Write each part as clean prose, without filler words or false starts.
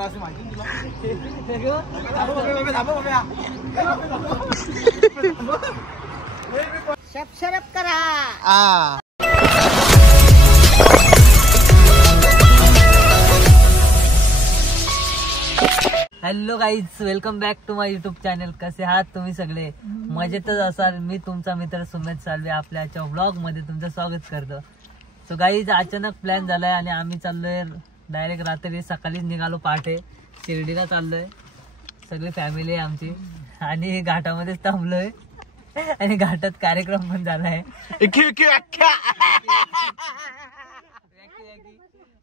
असं माहिती तुला सबस्क्राइब करा. Hello guys, welcome back to my YouTube channel. कसे आहात तुम्ही सगळे? मजेतच असाल. मी तुमचा मित्र सुमेध सालवे आपल्या आजच्या व्लॉग मध्ये तुमचं स्वागत करतो. सो गाईज, अचानक प्लॅन झालाय आणि आम्ही चाललोय डायरेक्ट रात्री सकाळीच निघालो. पहाटे शिर्डीला चाललोय. सगळी फॅमिली आहे आमची आणि घाटामध्येच थांबलोय आणि घाटात कार्यक्रम पण झालाय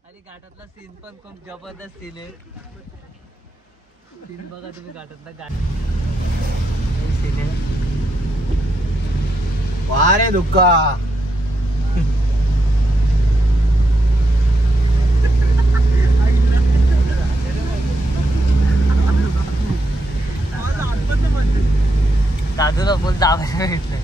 आणि घाटातला सीन पण खूप जबरदस्त सीन आहे. सीन बघा तुम्ही घाटातला सीन आहे. वारे दुःखा दादूला फुल दाबायला भेटलंय.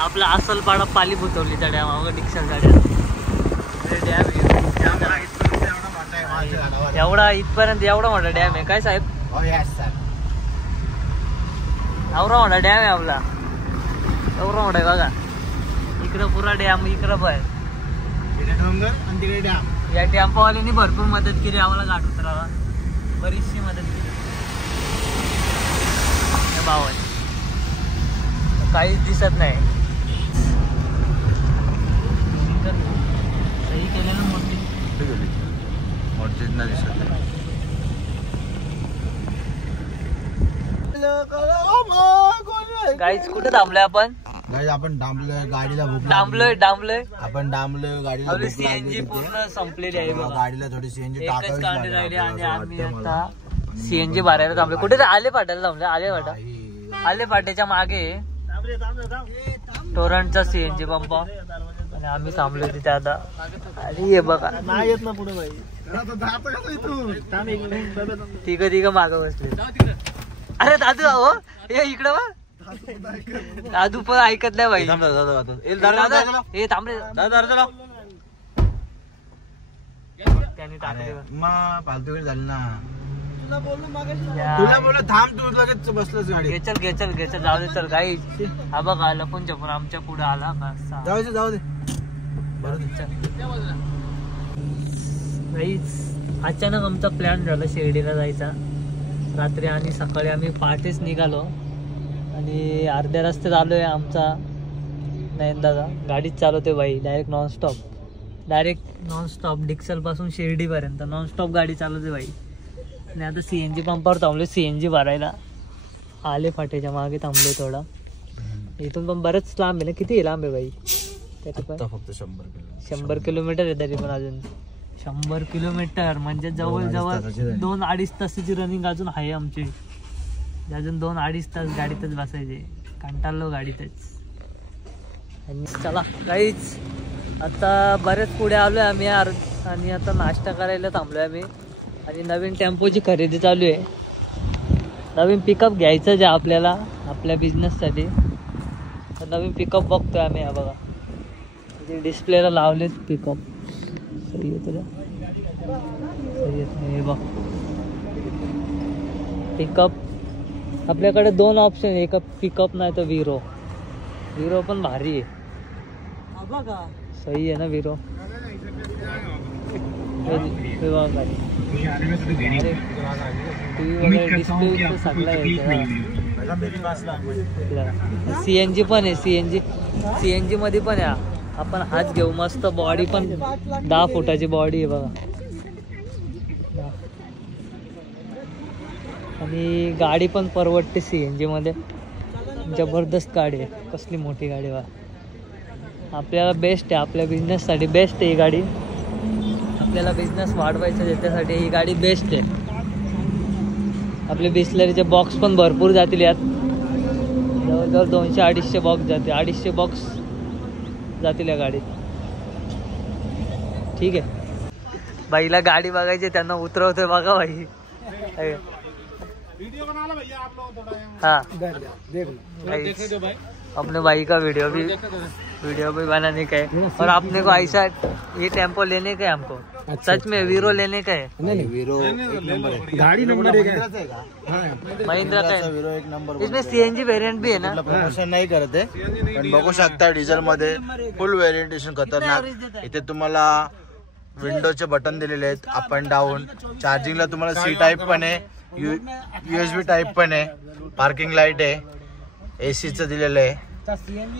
आपला असल पाडा पाली बुतवलीचा डॅम डिक्सलचा डॅम एवढा इथपर्यंत एवढा मोठा डॅम आहे काय साहेब? एवढा मोठा डॅम आहे आपला. एवढा मोठा आहे बघा. इकडं पुरा डॅम, इकडं पण डोंगर आणि तिकडे डॅम. या टेम्पोवाल्यांनी भरपूर मदत केली आम्हाला घाट उतरायला. बरीचशी मदत केली भावाने. काहीच दिसत नाही. सही केलेलं मोठी दिसत गाईच. कुठे थांबलोय आपण? आपण डांबलोय गाडीला. डांबलोय आपण डांबलोय गाडीला. आपली सीएनजी पूर्ण संपलेली आहे बघा. गाडीला थोडी सीएनजी एकच कांडी राहिली आणि आम्ही आता सीएनजी भरायला थांबलो. कुठे? आले फाट्याला थांबले. आले फाट्याच्या मागे टोरंटचा सीएनजी पंप आणि आम्ही थांबलो तिथे आता. आणि हे बघा नाही येत ना पुढे भाई. तिघ माग बसले. अरे दादू हो हे इकडं वा. दादू पण ऐकत नाही भाई. हे थांबले त्यांनी टाकले. फालतू झाली ना. तुला बोल थांब, तू लगेच बसलंस गाडी. घेचल जाऊ दे. चल काही हा बघा लपून छपून आमच्या पुढे आला का. जाऊ दे अचानक आमचा प्लॅन झाला शिर्डीला जायचा रात्री आणि सकाळी आम्ही पहाटेच निघालो आणि अर्ध्या रस्त्यात आलोय. आमचा नयनदादा गाडीच चालवते बाई. डायरेक्ट नॉनस्टॉप डिक्सल पासून शिर्डीपर्यंत नॉनस्टॉप गाडी चालवते बाई. आणि आता सीएनजी पंपावर थांबलोय सीएनजी भरायला. आले फाट्याच्या मागे थांबलोय थोडा. इथून पण बरंच लांब आहे ना. किती लांब आहे बाई? तरी पण फक्त 100 किलोमीटर आहे. तरी पण अजून 100 किलोमीटर म्हणजे जवळजवळ 2-2.5 तासाची रनिंग अजून आहे आमची. अजून 2-2.5 तास गाडीतच बसायचे. कंटाळलो गाडीतच. आणि चला काहीच आता बरेच पुढे आलोय आम्ही आणि आता नाश्ता करायला थांबलोय आम्ही. आणि नवीन टेम्पोची खरेदी चालू आहे. नवीन पिकअप घ्यायचं जे आपल्याला आपल्या बिझनेससाठी. तर नवीन पिकअप बघतोय आम्ही. हा बघा डिस्प्लेला लावलेत पिकअप. सही आहे तुला? सही आहे. हे बघ पिकअप. आपल्याकडे 2 ऑप्शन आहे. एक पिकअप नाही तर विरो पण भारी आहे. सही आहे ना विरो? हे बघा गाडी. अरे टीव्ही वगैरे डिस्प्ले सगळं आहे. CNG पण आहे. CNG मध्ये पण आहे. आपण हाच घेऊ. मस्त बॉडी पण 10 फुटाची बॉडी आहे बघा. आणि गाडी पण परवडते CNG मध्ये. जबरदस्त गाडी आहे. कसली मोठी गाडी बा. आपल्याला बेस्ट आहे. आपल्या बिझनेससाठी बेस्ट आहे ही गाडी. आपल्याला बिझनेस वाढवायचा त्याच्यासाठी ही गाडी बेस्ट आहे. आपले बिस्लरीचे बॉक्स पण भरपूर जातील यात. जवळजवळ 200-250 बॉक्स जाते. 250 बॉक्स जातील या गाडीत. ठीक आहे. बाईला गाडी बघायची त्यांना उतरवतोय बघा बाई. हाँ अपने भाई का वीडियो भी बनाने का है. और आपने को ऐसा ये टेम्पो लेने का है हमको. सच में वीरो लेने का है. नहीं वीरो एक नंबर है. गाड़ी नंबर एक है. महिंद्रा का है. वीरो एक नंबर. इसमें CNG वेरिएंट भी है ना. प्रमोशन नाही करते पण बघू शकता डिझेल मध्ये फुल व्हेरिएंटेशन खतरनाक. इथे तुम्हाला विंडोचे बटन दिलेले आहेत. Up and down. चार्जिंगला तुम्हाला C टाईप पण आहे. USB टाईप पण आहे. पार्किंग लाईट आहे. AC चं दिलेलं आहे.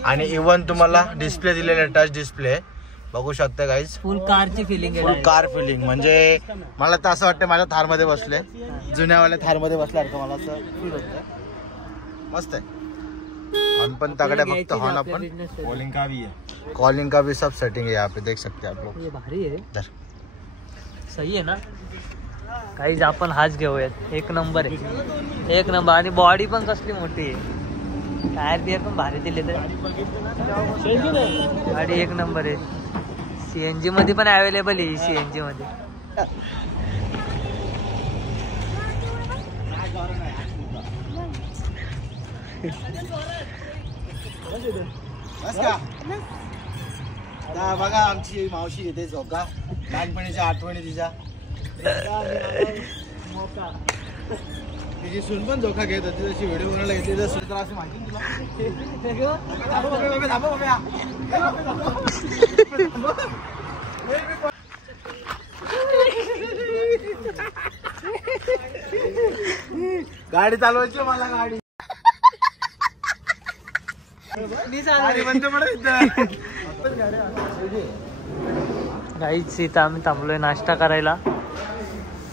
आणि इव्हन तुम्हाला डिस्प्ले दिलेला आहे. टच डिस्प्ले बघू शकता गाईज. फुल कारची फिलिंग आहे. फुल कार फिलिंग म्हणजे मला तर असं वाटतं माझ्या थार मध्ये बसले. जुन्यावाल्या थार मध्ये बसल्यासारखं मला असं फील होतं. मस्त आहे. हॉर्न पण तगड्या. फक्त हॉर्न आपण कॉलिंग का भी सब सेटिंग है यहाँ पे देख सकते हैं आप लोग. ये भारी है. इधर सही आहे ना. काहीच आपण हाच घेऊयात. एक नंबर आहे. एक नंबर. आणि बॉडी पण कसली मोठी आहे. टायर बियर पण भारी दिले तर. गाडी एक नंबर आहे. CNG मध्ये पण अवेलेबल आहे. CNG मध्ये बघा आमची मावशी येते झोका. लहानपणीच्या आठवणी तिच्या. तिची सून पण झोका घेत होती. जशी व्हिडिओ बनवायला घेतली तर सून असं माहिती तुला. गाडी चालवायची मला. गाडी गाईच इथं आम्ही थांबलोय नाश्ता करायला.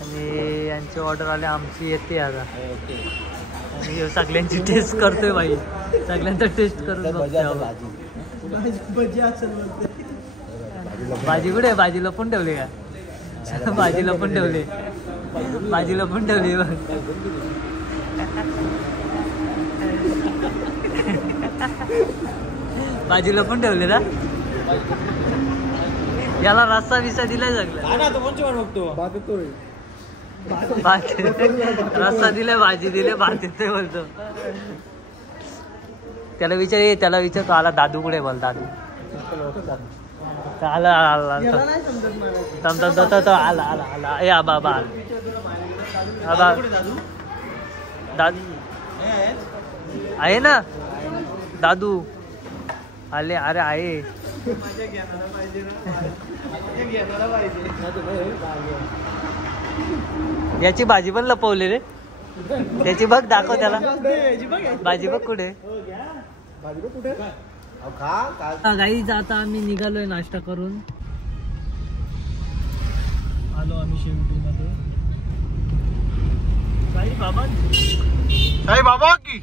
आणि यांची ऑर्डर आली. आमची येते आता. आणि सगळ्यांची टेस्ट करतोय बाई. सगळ्यांचा टेस्ट करून भाजी कुठे. भाजी लपून ठेवली का. भाजी लपून ठेवली. भाजी लपून ठेवली बघ. भाजी लपून ठेवली ना. याला रस्सा बिस्सा दिलाय सगळं. रस्सा दिलाय. भाजी दिले. भात येते बोलतो. त्याला विचारतो आला दादू कुठे बोल. दादू आला आला आला. या बाबा आला. दादू आहे ना. दादू आले. अरे आहे. याची भाजी पण लपवली रे. त्याची बघ. दाखव त्याला. भाजी बघ कुठे. गाईज आता आम्ही निघालोय नाश्ता करून. आलो आम्ही शेवटी मध्ये. साई बाबा की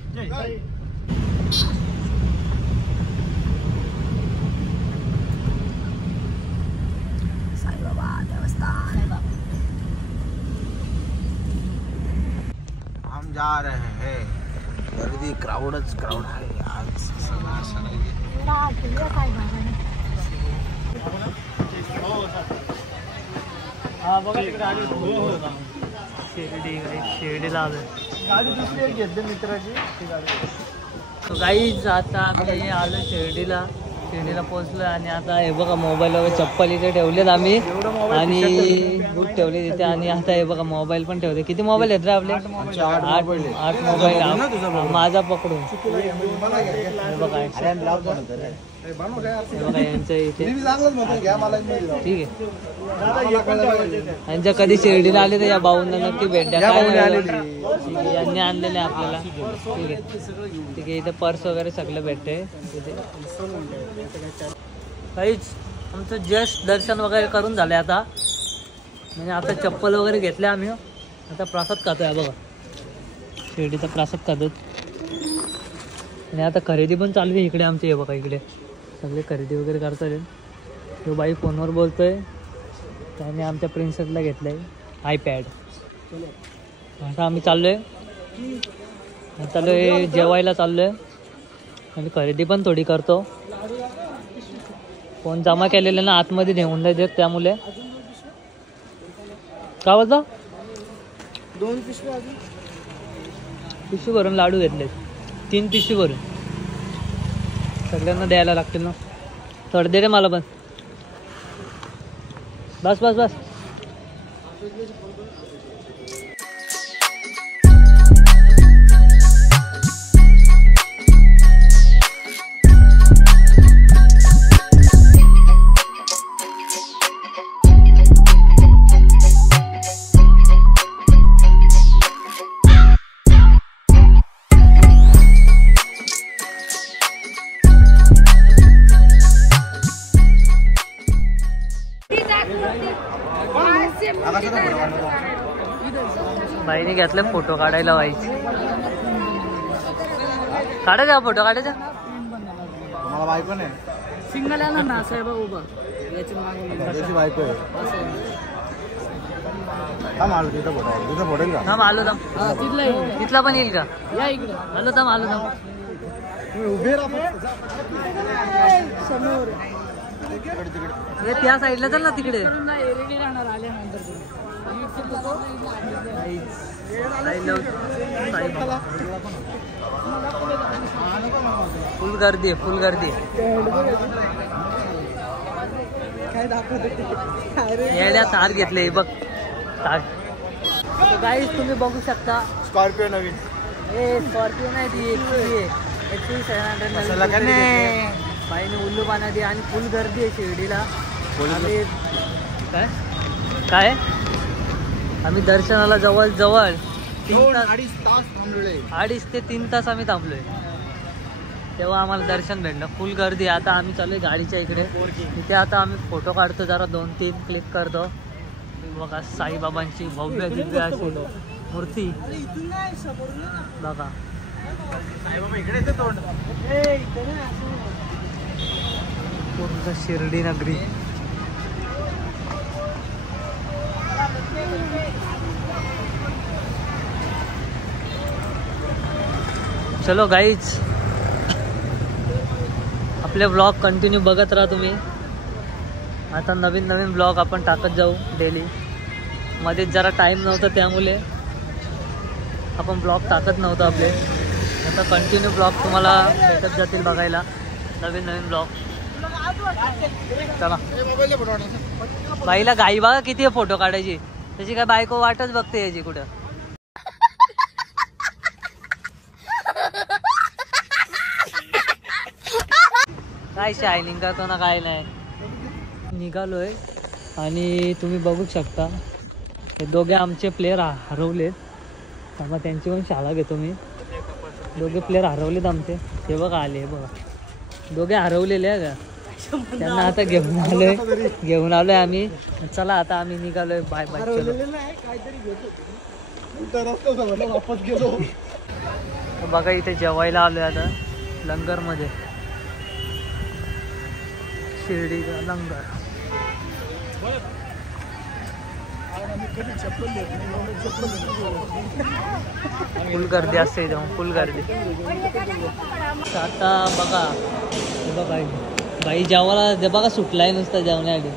हम जा रहे हैं. गर्दी क्राउडच क्राउड आहे आज. हा बघा तिकडे आली. शिर्डीला आलोय. गाडी दुसरी एक घेतली मित्राची. ती गाडी. गाईज आता आम्ही आलो शिर्डीला. शिर्डीला पोहोचलोय आणि आता हे बघा मोबाईल वगैरे चप्पल इथे ठेवलेत आम्ही आणि बूट ठेवले तिथे आणि आता हे बघा मोबाईल पण ठेवले. किती मोबाईल आहेत रे आपले? 8 मोबाईल. माझा पकडून हे बघा हे बघा यांच्या इथे ठीक आहे. यांच्या कधी शिर्डीला आले तर या भाऊंना नक्की भेट द्या. यांनी आणलेले आपल्याला ठीक आहे ठीक आहे. इथे पर्स वगैरे सगळं भेटते काहीच. आमचं जस्ट दर्शन वगैरे करून झालं आता म्हणजे आता चप्पल वगैरे घेतले आम्ही. आता प्रसाद खातोय बघा शिर्डीचा प्रसाद खातो आणि आता खरेदी पण चालू आहे इकडे आमच्या. हे बघा इकडे सगळे खरेदी वगैरे करता येईल. तो बाई फोनवर बोलतोय त्याने आमच्या प्रिन्सेसला घेतलंय आयपॅड. आता आम्ही चाललोय जेवायला चाललोय आणि खरेदी पण थोडी करतो. फोन जमा केलेले ना आतमध्ये नेऊन नाही देत त्यामुळे. का बोलता 2 पिशवी भरून लाडू घेतले 3 पिशवी भरून सगळ्यांना द्यायला लागतील ना. थोडं दे रे मला पण. बस बस बस. बाईने घेतले फोटो काढायला व्हायचे. काढायचा फोटो काढायचा. मला बायको नाही सिंगल आला ना साहेब उभा याची मागणी बायको आहे. थांब आलो तिथं फोटो येईल का? थांब आलो थांब. तिथला पण येईल का? या इकडे आलो थांब आलो थांब. उभे राहा समोर त्या साईडला चल ना तिकडे. एलईडी राहणार आल्यानंतर फुल गर्दी आहे फुल गर्दी. काय दाखवते यायला तार घेतले बघ तार. गाईस तुम्ही बघू शकता स्कॉर्पिओ नवीन. स्कॉर्पिओ नाही ती XUV 700 बाईने उल्लू पाना दे आणि फुल गर्दी आहे शिर्डीला. काय काय आम्ही दर्शनाला जवळ 2.5 ते 3 तास आम्ही थांबलोय तेव्हा आम्हाला दर्शन भेटलं. फुल गर्दी. आता आम्ही चाललोय गाडीच्या इकडे. तिथे आता आम्ही फोटो काढतो जरा 2-3 क्लिक करतो. बघा साईबाबांची भव्य दिव्य अशी मूर्ती बघा. पूर्ण शिर्डी नगरी. चलो गाईज आपले ब्लॉग कंटिन्यू बघत राहा तुम्ही. आता नवीन नवीन ब्लॉग आपण टाकत जाऊ डेली. मध्येच जरा टाईम नव्हता त्यामुळे आपण ब्लॉग टाकत नव्हतो आपले. आता कंटिन्यू ब्लॉग तुम्हाला भेटत जातील बघायला नवीन नवीन ब्लॉग. चला बाईला गाई बघा किती आहे फोटो काढायची. त्याची काय बायको वाटच बघते याची कुठं. काय शायनिंग करतो ना काय नाही. निघालोय आणि तुम्ही बघू शकता हे दोघे आमचे प्लेयर हरवलेत. त्यामुळे त्यांची पण शाळा घेतो मी. दोघे प्लेयर हरवलेत आमचे. हे बघा आले हे बघा दोघे हरवलेले आहे का. त्यांना आता घेऊन आलोय आम्ही. चला आता आम्ही निघालोय. Bye bye. बघा इथे जेवायला आलोय आता लंगर मध्ये. शिर्डीचा लंगर. फुल गर्दी असते इथे फुल गर्दी. आता बघा बाई जेवायला बघा सुटलाय नुसता जेवण्यासाठी.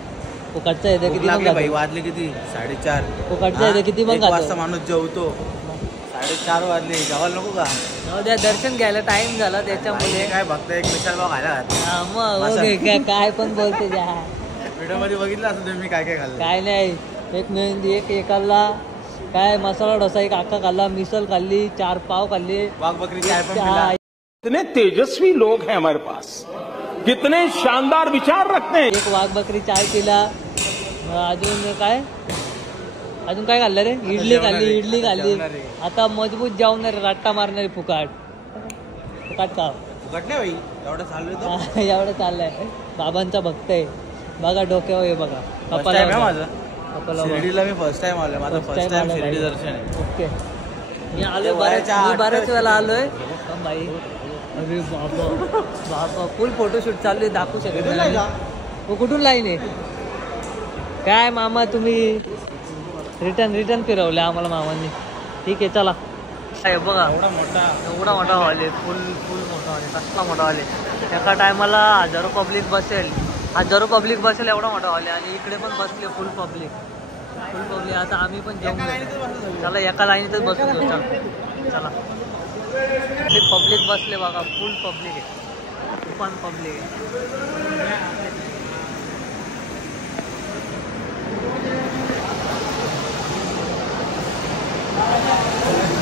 फुकटचा येते किती भाई वाजले किती 4:30. फुकटचा येते किती मग वाजता माणूस जेवतो. 4:30 वाजले, जेवायला नको का? उद्या दर्शन घ्यायला टाइम झाला त्याच्यामुळे. काय फक्त एक मिसळ पाव खायला घातला. हा, मग काय पण बोलते जा. व्हिडिओ मध्ये बघितलं असं तुम्ही काय काय खाल्लं. काय नाही, एक मेहंदी एक खाल्ला, काय मसाला डोसा एक अख्खा खाल्ला, मिसल खाल्ली, 4 पाव खाल्ले, वाघ बकरी चाय पण पिला. कितने तेजस्वी लोग हैं हमारे पास, कितने शानदार विचार रखते हैं. एक वाघ बकरी चाय पिला. अजून काय खाल्लं रे? इडली खाल्ली. आता मजबूत जेवणार, रट्टा मारणारी फुकाट का फुकट नाही भाई, एवढं चालू एवढं चाललंय. बाबांचा भक्त आहे बघा, डोक्यावर आहे बघा. माझं शिर्डीला मी फर्स्ट टाइम आलोय. माझं फर्स्ट टाइम शिर्डी दर्शन आहे. ओके, मी आलोय बऱ्याच वेळेला आलोय बाई. अरे बाबा फुल फोटोशूट चालू आहे, दाखवू शकत नाही. कुठून लाईन आहे काय मामा? तुम्ही रिटर्न फिरवले आम्हाला मामांनी. ठीक आहे चला. काय बघा एवढा मोठा हॉल आहे, फुल मोठा हॉल आहे. कसला मोठा हॉल आहे. एका टायमाला हजारो पब्लिक बसेल एवढा मोठा हॉल आहे. आणि इकडे पण बसले फुल पब्लिक. आता आम्ही पण जेवण चला, एका लाईनीतच बसलो. चला पब्लिक बसले बघा, फुल पब्लिक आहे, पण पब्लिक आहे.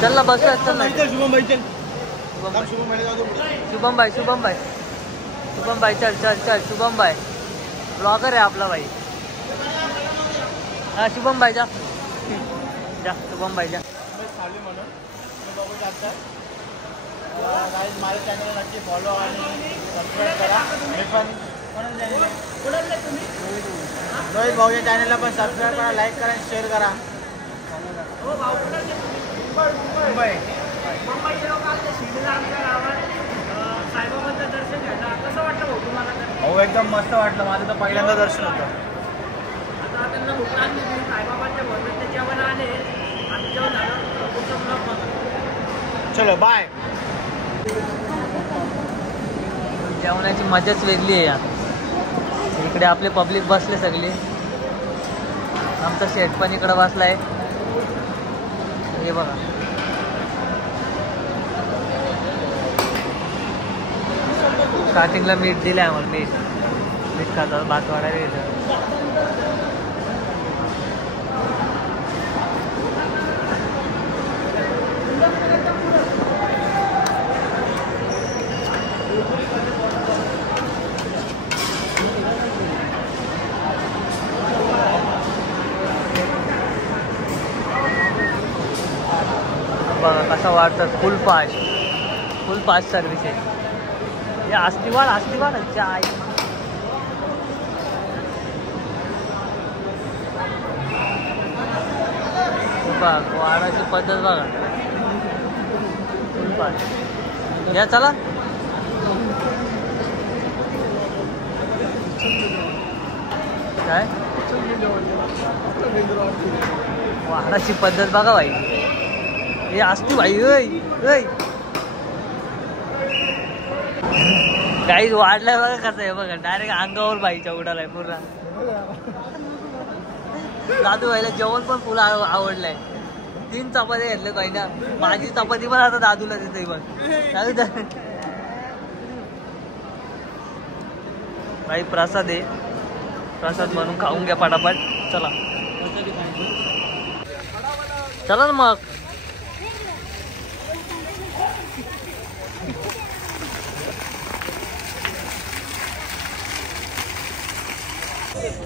चल ना बसूया. चल ना शुभम भाई चल. शुभम भाई ब्लॉगर आहे आपला भाई. हा शुभम भाई जा. शुभम भाई जा. माझ्या चॅनलला नक्की फॉलो आणि सबस्क्राईब करा. मी पण रोहित भाऊच्या चॅनलला पण सबस्क्राईब करा, लाईक करा, शेअर करा. साईबाबांचं दर्शन घ्यायला कसं वाटलं भाऊ तुम्हाला? हो एकदम मस्त वाटलं. माझं तर पहिल्यांदा दर्शन होतं. आता त्यांना भूक लागली, साईबाबांच्या भोजनाच्या जेवण आले. आम्ही जेवण झालं, पुढचा ब्लॉग बघा. चलो बाय. जेवणाची मजाच वेगळी आहे यार. इकडे आपले पब्लिक बसले सगळे. आमचा शेट पण इकडे बसलाय, हे बघा. स्टार्टिंगला मीठ दिलं आम्हाला. मीठ खातात, भात वाढायला येतं. बघा कसं वाटतं. फुल फास्ट सर्व्हिस आहे. हे आस्तीवाड चाय. बघा वाढायची पद्धत बघा, फुल फास्ट. या चला. काय वाढायची पद्धत बघा भाई. हे असते भाई. काही वाढलाय बघा कसं आहे बघा. डायरेक्ट अंगावर बाईच्या उडालाय पूर्ण. दादू भाईला जेवण पण फुल आवडलंय. 3 चपात्या घेतल्या काही ना. माझी चपाती पण आता दादूला देते पण. भाई प्रसाद आहे, प्रसाद म्हणून खाऊन घ्या पटापट. चला ना मग.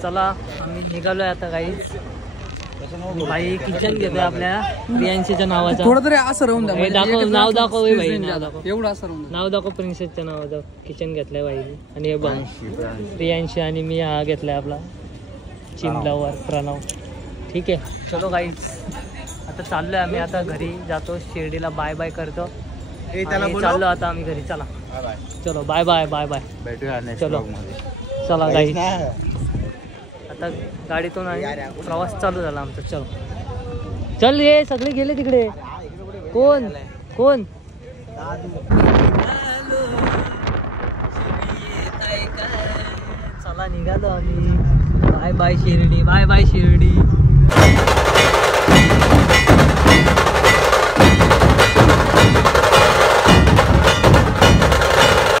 चला आम्ही निघालोय आता. काही भाई किचन घेतोय आपल्या प्रियांशीच्या नावाचा. थोडं तरी असं राहून द्या. नाव दाखव भाई. एवढं असं राहून नाव दाखव. प्रिन्सेसच्या नावाचं किचन घेतलंय भाई. आणि हे बघ प्रियांशी आणि मी हा घेतलाय आपला चिमलावर प्रणव. ठीक आहे चलो गाईज. आता चाललोय आम्ही. आता घरी जातो. शिर्डीला बाय बाय करतो. चाललो आता आम्ही घरी. चला चलो बाय बाय. भेटूया चलो चला गाईज. आता गाडीतून प्रवास चालू झाला आमचा. चल ये सगळे गेले तिकडे. कोण चला निघालो आम्ही. Bye bye Shirdi.